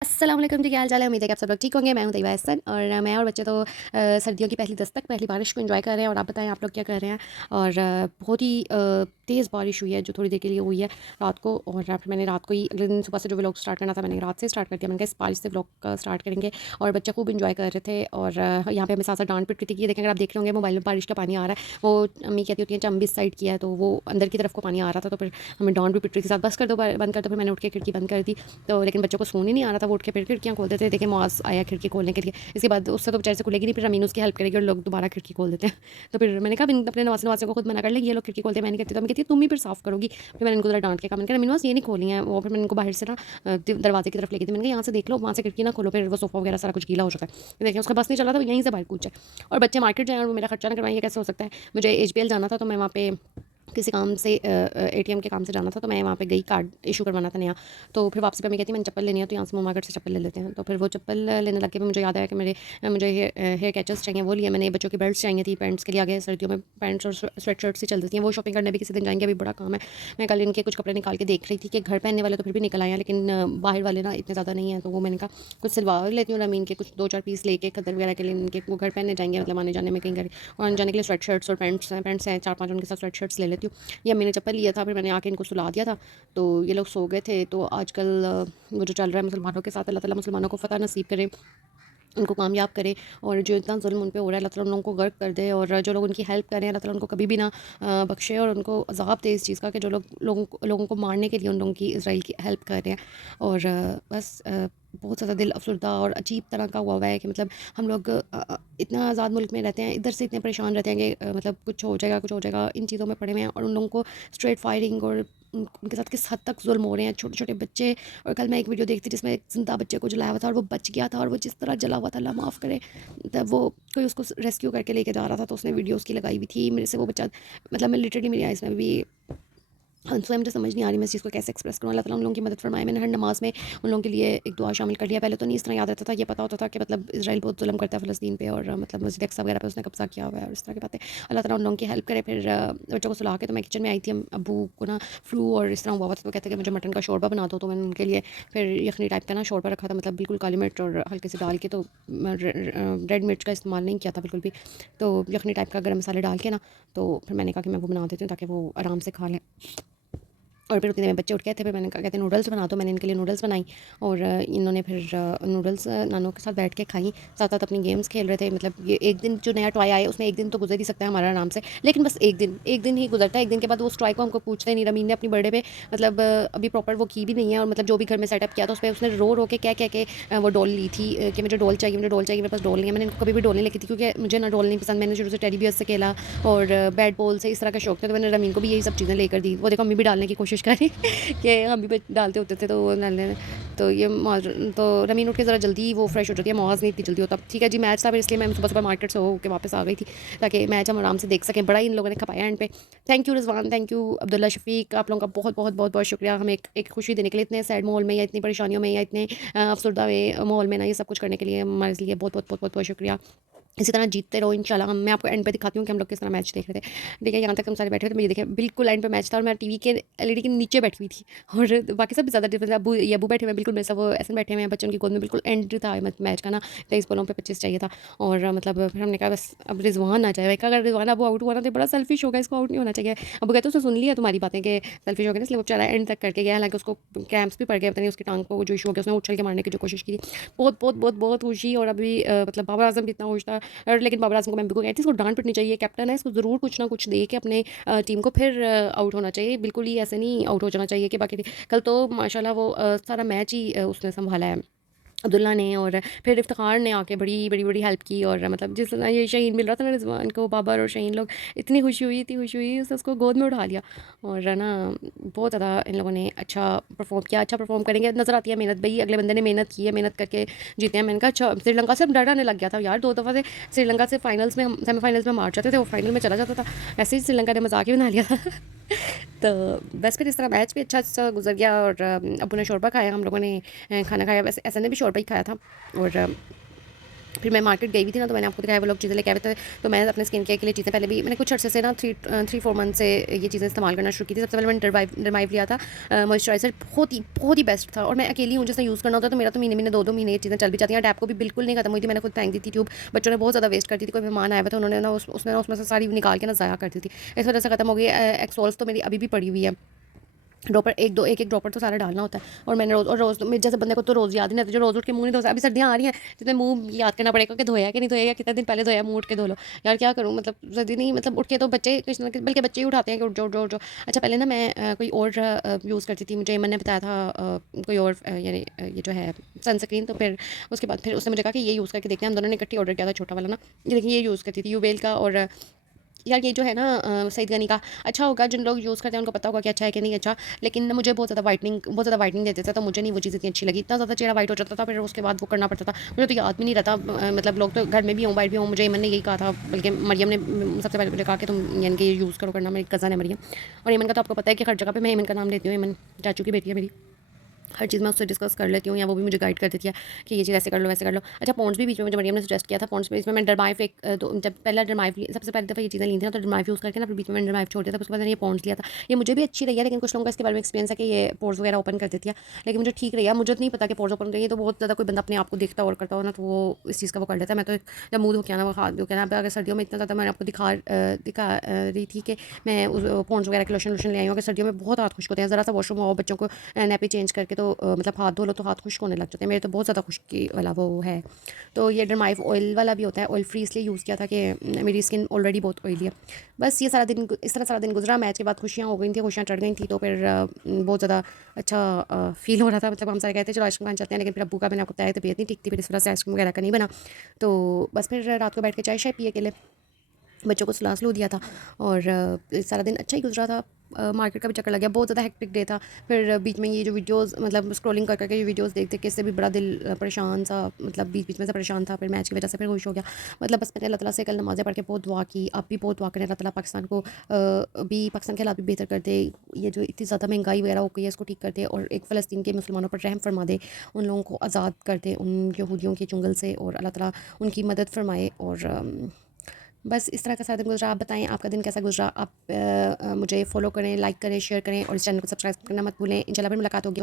अस्सलाम वालेकुम जी, क्या हाल चाल है। उम्मीद है कि आप सब लोग ठीक होंगे। मैं हूं तैयबा अहसन और मैं और बच्चे तो सर्दियों की पहली दस्तक, पहली बारिश को एंजॉय कर रहे हैं। और आप बताएं आप लोग क्या कर रहे हैं। और बहुत ही तेज़ बारिश हुई है जो थोड़ी देर के लिए हुई है रात को। और फिर मैंने रात को ही अगले दिन सुबह से जो व्लॉग स्टार्ट करना था मैंने रात से स्टार्ट कर दिया। मैंने कहा इस बारिश से व्लॉग स्टार्ट करेंगे। और बच्चे खूब इंजॉय कर रहे थे। और यहाँ पे हमें साथ साथ डांट पिट रही थी कि ये देखें, अगर आप देख लोगे मोबाइल में बारिश का पानी आ रहा है। वो अम्मी कहती होती है चंबी इस साइड की है, तो वो अंदर की तरफ को पानी आ रहा था। तो फिर हमें डांट भी पिट रही थी, साथ बस कर दो बंद कर दो। फिर मैंने उठ के खिड़की बंद कर दी। तो लेकिन बच्चों को सोने ही नहीं आ रहा था। वो उठ के फिर खिड़कियाँ खोलते थे। देखिए मुआज़ आया खिड़की खोलने के लिए। इसके बाद उससे तो बेचारे से खुलेगी नहीं, फिर अमीन उसकी हेल्प करेगी और लोग दोबारा खिड़की खोल देते हैं। तो फिर मैंने कहा अपने नवासे नवासे को खुद मना कर लेंगे, ये लोग खिड़की खोलते हैं, मैं नहीं करती। तो मैं कहती है तुम ही फिर साफ़ करोगी। फिर मैंने इनको ज़रा डांट के कहा, मैंने कहा अमीन ये नहीं खोली है वो। फिर मैंने इनको बाहर से ना दरवाजे की तरफ लेके थी। मैंने कहा यहाँ से देख लो, वहाँ से खिड़की ना खोलो, फिर वो सोफ़ा वगैरह सारा कुछ गीला हो जाता है। तो देखिए उसका बस नहीं चला, तो यहीं से बाहर कूद जाए। और बच्चे मार्केट जाए और वो मेरा खर्चा ना करवाएं, ये कैसे हो सकता है। मुझे एचबीएल जाना था, तो मैं वहाँ पे किसी काम से एटीएम के काम से जाना था। तो मैं वहाँ पे गई, कार्ड इशू करवाना था नया। तो फिर वापसी पे मैं कहती मैंने चप्पल लेनी है, तो यहाँ से मार्केट से चप्पल ले लेते हैं। तो फिर वो चप्पल लेने लगे। मुझे याद आया कि मुझे हेयर कैचेस चाहिए, वो लिए मैंने। बच्चों की बेल्ट चाहिए थी पैंट्स के लिए, आगे सर्दियों में पैंट्स और स्वेट शर्ट्स ही चलती हैं। वो शॉपिंग करने भी किसी दिन जाएंगे, अभी बड़ा काम है। मैं कल इनके कुछ कपड़े निकाल के देख रही थी कि घर पहनने वाले तो फिर भी निकल आए हैं, लेकिन बाहर वाले ना इतने ज़्यादा नहीं है। तो वो मैंने कहा कुछ सिलवा लेती हूँ रमीन के, कुछ 2-4 पीस लेके खद्दर वगैरह के लिए इनके, वो घर पहनने जाएंगे, मतलब आने जाने में कहीं घर और आने जाने के लिए स्वेट शर्ट्स और पैंट्स हैं 4-5, उनके साथ स्वेट शर्ट्स ले लेती हूँ। ये मैंने चप्पल लिया था, फिर मैंने आके इनको सुला दिया था। तो ये लोग सो गए थे। तो आजकल वो जो चल रहा है मुसलमानों के साथ, अल्लाह ताला मुसलमानों को फ़तह नसीब करे, उनको कामयाब करे। और जो इतना जुल्म उन पे हो रहा है, अल्लाह ताला उन लोगों को गर्क कर दे। और जो लोग उनकी हेल्प कर रहे हैं, अल्लाह ताला उनको कभी भी ना बख्शे। और उनको अज़ाब दे इस चीज़ का कि जो लोगों को मारने के लिए उन लोगों की इसराइल की हेल्प कर रहे हैं। और बस बहुत ज़्यादा दिल अफसरदा और अजीब तरह का हुआ है कि मतलब हम लोग इतना आज़ाद मुल्क में रहते हैं, इधर से इतने परेशान रहते हैं कि मतलब कुछ हो जाएगा कुछ हो जाएगा, इन चीज़ों में पड़े हुए हैं। और उन लोगों को स्ट्रेट फायरिंग और उनके साथ किस हद तक जुल्म हो रहे हैं, छोटे छोटे बच्चे। और कल मैं एक वीडियो देखती जिसमें एक जिंदा बच्चे को जलाया हुआ था और वो बच गया था। और वो जिस तरह जला हुआ था, अल्लाह माफ़ करे, तब वो कोई उसको रेस्क्यू करके लेके जा रहा था, तो उसने वीडियो उसकी लगाई हुई थी। मेरे से वो बच्चा, मतलब मैं लिटरली मेरी आइज़ में भी आंसू है। मुझे समझ नहीं आ रही मैं इस चीज़ को कैसे एक्सप्रेस करूँ। अल्लाह ताला उन लोगों की मदद फरमाए। मैंने हर नमाज़ में उन लोगों के लिए एक दुआ शामिल कर लिया। पहले तो नहीं इस तरह याद रहता था, ये पता होता था कि मतलब इज़राइल बहुत जुल्म करता है फ़लस्तीन पे, और मतलब मस्जिद अक़सा वगैरह पे उसने कब्ज़ा किया हुआ है और इस तरह की बातें। अल्लाह ताला उन लोगों की हेल्प करे। फिर बच्चों को सुला के तो मैं किचन में आई थी। अब्बू को ना फ्लू और इस तरह हुआ हुआ था, तो कहते कि मुझे मटन का शोरबा बना दो। तो मैंने उनके लिए फिर यखनी टाइप का ना शोरबा रखा था, मतलब बिल्कुल काली मिर्च और हल्के से डाल के, तो रेड मिर्च का इस्तेमाल नहीं किया था बिल्कुल भी। तो यखनी टाइप का गर्म मसाले डाल के ना, तो फिर मैंने कहा कि मैं वो बना देती हूँ ताकि वो आराम से खा लें। और फिर उतने में बच्चे उठ गए थे। फिर मैंने कहा कहते नूडल्स बना दो, मैंने इनके लिए नूडल्स बनाई। और इन्होंने फिर नूडल्स नानों के साथ बैठ के खाई, साथ साथ अपनी गेम्स खेल रहे थे। मतलब ये एक दिन जो नया टॉय आया उसमें एक दिन तो गुजर ही सकता है हमारा आराम से, लेकिन बस एक दिन ही गुजरता है। एक दिन के बाद वो उस टॉय को हमको पूछते नहीं। रमीन ने अपनी बर्थडे पे मतलब अभी प्रॉपर वो की भी नहीं है। और मतलब जो भी घर में सेटअप किया था उस पर उसने रो रो के कह के वो डॉल ली थी कि मुझे डॉल चाहिए, मुझे डॉल चाहिए, मेरे पास डॉल नहीं है। मैंने इनको कभी भी डॉल नहीं लेके थी, क्योंकि मुझे ना डॉल नहीं पसंद। मैंने शुरू से टेडी बियर से खेला और बैट बॉल से इस तरह का शौक था। तो मैंने रमीन को भी यही सब चीज़ें लेकर दी। वो देखो मम्मी भी डालने की कोशिश करी कि हम भी डालते होते थे, तो वो डालने। तो ये तो रमीन उठ के ज़रा जल्दी वो फ्रेश हो जाती है, मौज नहीं इतनी जल्दी होता। ठीक है जी, मैच था, फिर इसलिए मैं सुबह सुबह मार्केट से होकर वापस आ गई थी ताकि मैच हम आराम से देख सकें। बड़ा ही इन लोगों ने खपाया एंड पे। Thank you Rizwan, thank you Abdullah Shafique, आप लोगों का बहुत बहुत बहुत बहुत शुक्रिया हमें एक खुशी देने के लिए, इतने सैड माहौल में या इतनी परेशानियों में या इतने अफसरदा माहौल में ना ये सब कुछ करने के लिए हमारे लिए बहुत बहुत बहुत बहुत बहुत शुक्रिया। इसी तरह जीतते रहो इंशाल्लाह। मैं आपको एंड पे दिखाती हूँ कि हम लोग किस तरह मैच देख रहे थे। देखिए यहाँ तक हम सारे बैठे थे, मुझे देखिए बिल्कुल एंड पे मैच था और मैं टीवी के एलईडी के नीचे बैठी हुई थी। और बाकी सब भी ज़्यादा डिफरेंस, अबू बैठे हुए हैं बिल्कुल मेरे सब ऐसे बैठे हुए हैं बच्चों की गोद में, बिल्कुल एंड था मैच का ना। 23 बॉलों पे 25 चाहिए था। और मतलब फिर हमने कहा बस अब रिजवान आ जाए। मैं कहा अगर रिजवान अब आउट हुआ ना तो बड़ा सेल्फिश होगा, इसको आउट नहीं होना चाहिए। अब कहते उसने सुन लिया तुम्हारी बातें कि सेल्फिश हो गया, इसलिए वो बेचारा एंड तक करके गया। हालांकि उसको क्रैम्प्स भी पड़ गए, पता नहीं उसकी टांग को जो इशू हो गया, उसने उछल के मारने की जो कोशिश की थी। बहुत बहुत बहुत बहुत खुशी। और अभी मतलब बाबर आजम भी इतना खुश था। और लेकिन बाबर आजम को मैं बिल्कुल कहती इसको डांट पिटनी चाहिए, कैप्टन है, इसको ज़रूर कुछ ना कुछ दे के अपने टीम को फिर आउट होना चाहिए। बिल्कुल ही ऐसे नहीं आउट हो जाना चाहिए कि बाकी कल तो माशाल्लाह वो सारा मैच ही उसने संभाला है अब्दुल्ला ने। और फिर इफ्तिखार ने आके बड़ी बड़ी बड़ी हेल्प की। और मतलब जिस तरह ये शहीन मिल रहा था ना रिजवान को, बाबर और शहीन लोग, इतनी खुशी हुई, इतनी खुशी हुई, उसने उसको गोद में उठा लिया। और ना बहुत ज़्यादा इन लोगों ने अच्छा परफॉर्म किया, अच्छा परफॉर्म करेंगे नज़र आती है मेहनत। भाई अगले बंदे ने मेहनत की है, मेहनत करके जीते हैं। मैंने कहा अच्छा, श्रीलंका से डर आने लग गया था यार, 2 दफ़ा से श्रीलंका से फाइनल्स में हम सेमीफाइनल्स में मार जाते थे, वो फाइनल में चला जाता था। ऐसे ही श्रीलंका ने मजाक ही बना लिया था। तो बस फिर इस तरह मैच भी अच्छा सा गुजर गया। और अबू ने शोरबा खाया, हम लोगों ने खाना खाया। वैसे ऐसा ने भी शोरबा ही खाया था। और फिर मैं मार्केट गई भी थी ना, तो मैंने आपको दिखाया वो लोग चीज़ें लेके आए थे। तो मैं अपने स्किन केयर के लिए चीज़ें पहले भी मैंने कुछ अर्से से ना 3-4 मंथ से ये चीज़ें इस्तेमाल करना शुरू की थी। सबसे पहले मैंने डरमाइव लिया था मॉइस्चराइज़र, बहुत ही बेस्ट था। और मैं अकेली हूँ, जिसने यूज़ करना होता है तो मेरा तो महीने 2-2 महीने ये चीज़ें चल भी जाती हैं। टैप को भी बिल्कुल नहीं खत्म हुई थी, मैंने खुद फेंक दी थी ट्यूब। बच्चों ने बहुत ज़्यादा वेस्ट कर दी थी। कोई मेहमान आया हुआ था, उन्होंने ना उसने ना उसमें से सारी निकाल के ना ज़ाया कर दी थी। इस वजह से खत्म हो गई। एक्सोल्स तो मेरी अभी भी पड़ी हुई है। ड्रॉपर एक ड्रॉपर तो सारा डालना होता है। और मैंने रोज़ मेरे जैसे बंदे को तो रोज़ याद ही नहीं रहता, जो रोज़ उठ के मुँह नहीं धो सकता। अभी सर्दियाँ आ रही हैं, जिसमें मुँह याद करना पड़ेगा कि धोया कि नहीं धोया, कितने दिन पहले धोया, मुँह उठ के धो लो। यार क्या करूँ, मतलब सर्दी नहीं, मतलब उठ के तो बच्चे कुछ ना, बल्कि बच्चे ही उठाते हैं कि उठ जाओ उठ जाओ उठ जाओ। अच्छा, पहले ना मैं कोई और यूज़ करती थी, मुझे मैंने बताया था कोई और यानी ये जो है सनस्क्रीन। तो फिर उसके बाद फिर उसने मुझे कहा कि ये यूज़ करके देखते हैं। हम दोनों ने इकट्ठे ऑर्डर किया था, छोटा वाला ना। ये देखिए, ये यूज़ करती थी यूवेल का। और यार ये जो है ना सईद गनी का अच्छा होगा, जिन लोग यूज़ करते हैं उनको पता होगा कि अच्छा है कि नहीं अच्छा। लेकिन मुझे बहुत ज़्यादा वाइटनिंग देते थे, तो मुझे नहीं वो चीज़ इतनी अच्छी लगी। इतना ज़्यादा चेहरा वाइट हो जाता था, फिर उसके बाद वो करना पड़ता था। मुझे तो याद भी नहीं रहता, मतलब लोग तो घर में भी हों बाहर भी हों, मुझे एमन ने यही कहा था, बल्कि मरियम ने सबसे पहले मुझे कहा कि तुम यानी कि ये यूज़ करो करना। मेरी कज़न है मरियम। और एमन का तो आपको पता है कि हर जगह पर मैं एमन का नाम लेती हूँ। एमन चाचू की बेटी है मेरी। हर चीज़ मैं उससे डिस्कस कर लेती हूँ, या वो भी मुझे गाइड कर देती है कि ये चीज़ ऐसे कर लो वैसे कर लो। अच्छा, पॉन्ड्स भी बीच में मुझे मरियम ने सजेस्ट किया था। पॉन्ड्स में इसमें मैं डरमाइव तो जब पहला डरमाइव सबसे पहली दफ़ा ये चीज़ें ली थी ना, तो डरमाइव यूज़ करके ना फिर बीच में मैंने डरमाइव छोड़ दिया था। उसके बाद मैंने ये पॉन्ड्स लिया था। ये मुझे भी अच्छी रही है, लेकिन कुछ लोगों का इसके बारे में एक्सपीरियंस है कि ये पोर्स वगैरह ओपन कर देती है। लेकिन मुझे ठीक रही है, मुझे तो नहीं पता कि पोर्स ओपन करिए, तो बहुत ज़्यादा कोई बंदा अपने आप को देखता और करता हो ना, तो वो इस चीज़ का वो कर लेता है। मैं तो जब मुँह धो के आना, वो हाथ धो के आना, अगर सर्दियों में इतना ज़्यादा मैंने आपको दिखा रही थी कि मैं उस पॉन्ड्स वगैरह के लोशन वोशन ले आई हूँ। अगर सर्दियों में बहुत हाथ खुश्क होते हैं, ज़रा सा वॉशरूम आओ, बच्चों को नैपी चेंज करके तो मतलब हाथ धो लो तो हाथ खुश्क होने लग जाते हैं। मेरे तो बहुत ज़्यादा खुश्की वाला वो है। तो ये डरमाइव ऑयल वाला भी होता है, ऑयल फ्री इसलिए यूज़ किया था कि मेरी स्किन ऑलरेडी बहुत ऑयली है। बस ये सारा दिन इस तरह सारा दिन गुजरा। मैच के बाद खुशियाँ हो गई थी, खुशियाँ चढ़ गई थी, तो फिर बहुत ज़्यादा अच्छा फ़ील हो रहा था। मतलब हम सारे कहते हैं चलो आइसक्रीम खाने चलते हैं, लेकिन फिर अब्बू का मैंने आपको बताया तबीयत नहीं ठीक थी, फिर इस वजह से आइसक्रीम वगैरह का नहीं बना। तो बस फिर रात को बैठ के चाय शाय पिए अकेले, बच्चों को सुला स्लू दिया था। और सारा दिन अच्छा ही गुजरा था। मार्केट का भी चक्कर लग गया, बहुत ज़्यादा हेक्टिक डे था। फिर बीच में ये जो वीडियोस मतलब स्क्रॉलिंग कर करके ये वीडियोस देख देख के इससे भी बड़ा दिल परेशान सा, मतलब बीच बीच में से परेशान था। फिर मैच की वजह से फिर खुश हो गया। मतलब बस मैंने अल्लाह ताला से कल नमाज़ें पढ़ के बहुत दुआ की। आप भी बहुत दुआ करें, अल्लाह ताला पाकिस्तान को भी, पाकिस्तान के हालात भी बेहतर कर दे। ये जो इतनी ज़्यादा महंगाई वगैरह हो गई है, इसको ठीक कर दे, और एक फ़लस्तीन के मुसलमानों पर रहम फरमा दे, उन लोगों को आज़ाद कर दे उन यहूदियों के चुंगल से, और अल्लाह ताला उनकी मदद फरमाए। और बस इस तरह का सारा दिन गुजरा। आप बताएं आपका दिन कैसा गुजरा। आप मुझे फॉलो करें, लाइक करें, शेयर करें, और इस चैनल को सब्सक्राइब करना मत भूलें। इंशाल्लाह फिर मुलाकात होगी।